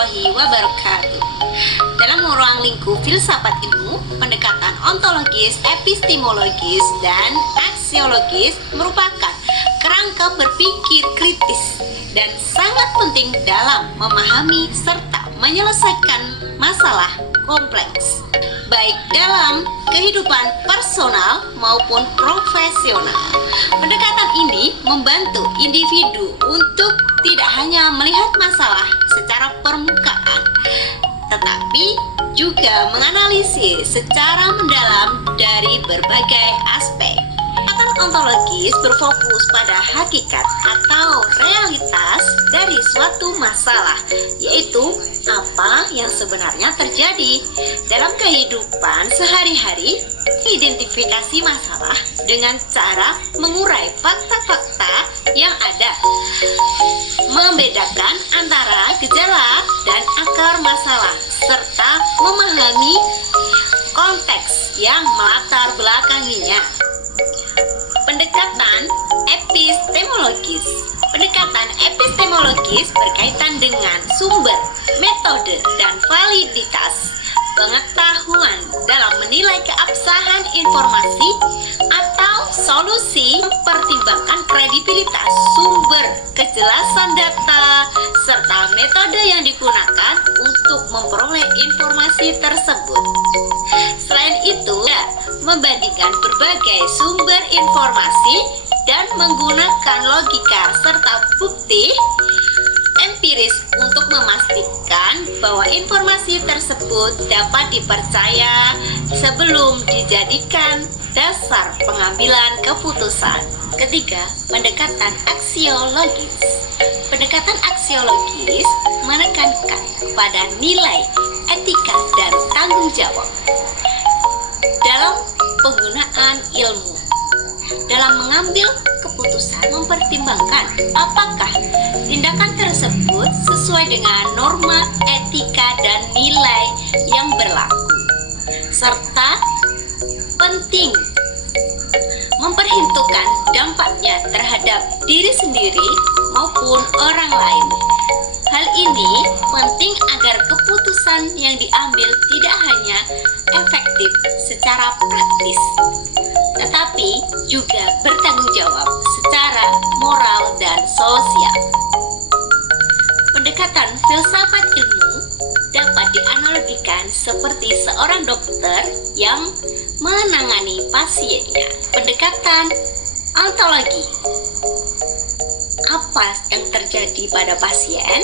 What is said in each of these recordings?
warahmatullahi wabarakatuh. Dalam ruang lingkup filsafat ilmu, pendekatan ontologis, epistemologis, dan aksiologis merupakan kerangka berpikir kritis dan sangat penting dalam memahami serta menyelesaikan masalah kompleks, baik dalam kehidupan personal maupun profesional. Pendekatan ini membantu individu untuk tidak hanya melihat masalah secara permukaan, tetapi juga menganalisis secara mendalam dari berbagai aspek. Pendekatan ontologis berfokus pada hakikat atau realitas dari suatu masalah, yaitu apa yang sebenarnya terjadi dalam kehidupan sehari-hari. Identifikasi masalah dengan cara mengurai fakta-fakta yang ada, membedakan antara gejala dan akar masalah, serta memahami konteks yang melatar belakanginya. Pendekatan epistemologis. Pendekatan epistemologis berkaitan dengan sumber, metode, dan validitas pengetahuan dalam menilai keabsahan informasi atau solusi, mempertimbangkan kredibilitas sumber, kejelasan data, serta metode yang digunakan untuk memperoleh informasi tersebut. Selain itu, membandingkan berbagai sumber informasi dan menggunakan logika serta bukti empiris untuk memastikan bahwa informasi tersebut dapat dipercaya sebelum dijadikan dasar pengambilan keputusan. Ketiga, pendekatan aksiologis. Pendekatan aksiologis menekankan pada nilai etika dan tanggung jawab dalam penggunaan ilmu. Dalam mengambil keputusan, mempertimbangkan apakah tindakan tersebut sesuai dengan norma etika dan nilai yang berlaku, serta penting memperhitungkan dampaknya terhadap diri sendiri maupun orang lain. Hal ini penting agar keputusan yang diambil tidak hanya efektif secara praktis, tetapi juga bertanggung jawab secara moral dan sosial. Pendekatan filsafat ilmu dapat dianalogikan seperti seorang dokter yang menangani pasiennya. Pendekatan ontologi. Apa yang terjadi pada pasien?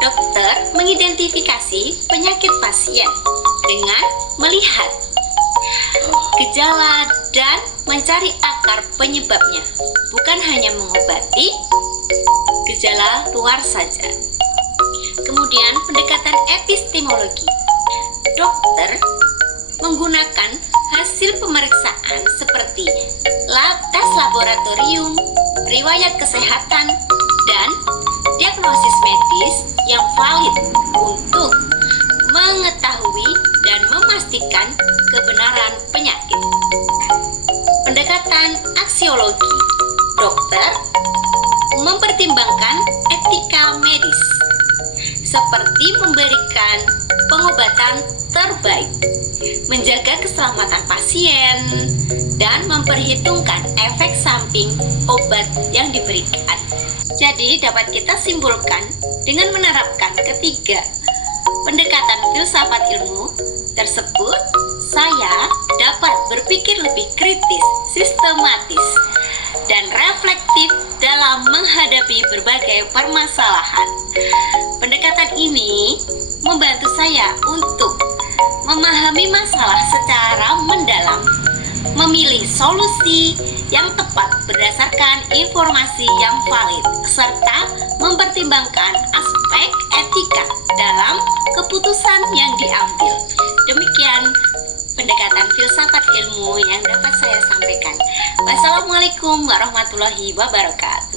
Dokter mengidentifikasi penyakit pasien dengan melihat gejala dan mencari akar penyebabnya, bukan hanya mengobati gejala luar saja. Kemudian pendekatan epistemologi. Dokter menggunakan hasil pemeriksaan seperti tes laboratorium, riwayat kesehatan, dan diagnosis medis yang valid untuk mengetahui dan memastikan kebenaran penyakit. Pendekatan aksiologi. Dokter mempertimbangkan etika medis seperti memberikan pengobatan terbaik, menjaga keselamatan pasien, dan memperhitungkan efek samping obat yang diberikan. Jadi dapat kita simpulkan dengan menerapkan ketiga pendekatan filsafat ilmu tersebut, saya dapat berpikir lebih kritis, sistematis, dan reflektif dalam menghadapi berbagai permasalahan. Pendekatan ini membantu saya untuk memahami masalah secara mendalam, memilih solusi yang tepat berdasarkan informasi yang valid, serta mempertimbangkan aspek etika dalam keputusan yang diambil. Demikian pendekatan filsafat ilmu yang dapat saya sampaikan. Wassalamualaikum warahmatullahi wabarakatuh.